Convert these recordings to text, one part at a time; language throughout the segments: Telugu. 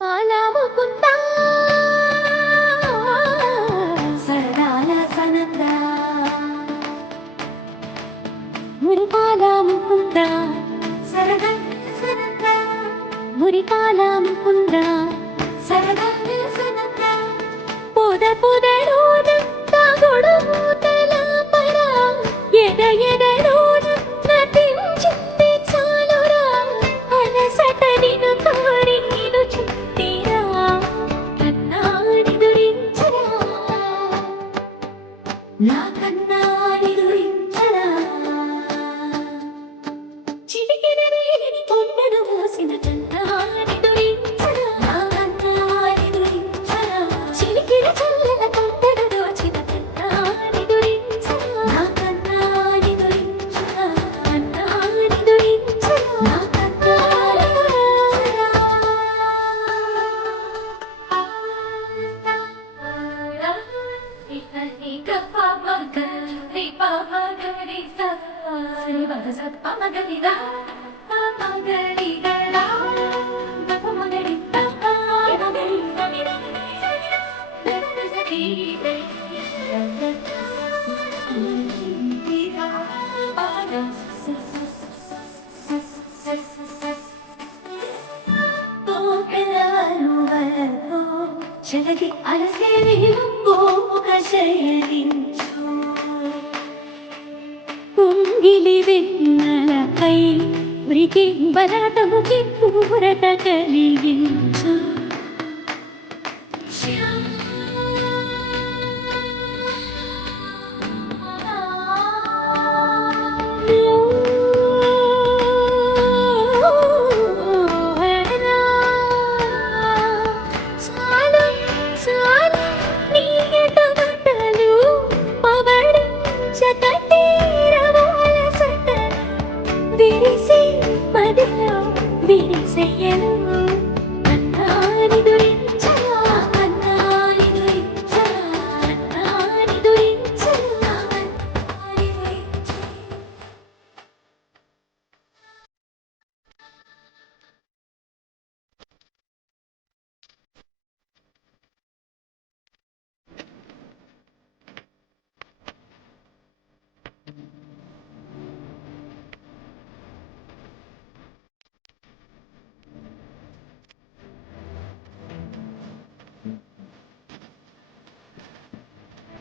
ఆలాముకుందా సరదాల సనందా మురిపాలాముకుందా సరదా సనందా మురిపాలాముకుందా సరదా సనందా పొదలోన తాగుడు మూతల పడా ఎద ఎదలోన నటించింది చాలురా అలసట నిన్ను కోరి నిన్ను చుట్టిరా కన్నాడి దురించరా నా కన్నాడి దురించరా చిటికెన రేగిని కొండను మోసిన కన్నాడి దురించరా నా కన్నాడి దురించరా చిలికిన చల్లల కొండను దోచిన కన్నాడి దురించరా నా కన్నాడి దురించరా కన్నాడి దురించరా నా కన్నాడి చెలగి అలసేవి ఒక శయనించు కుంగిలి వెన్నెలపై ఉరికి బలతముకి పూరట కలిగించు విరిసి మదిలో విరిసెయ్యను కన్నాని దురించరా కన్నాని దురించరా కన్నాని దురించరా కన్నాని దురించరా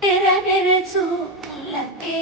తెర తెరచు లకే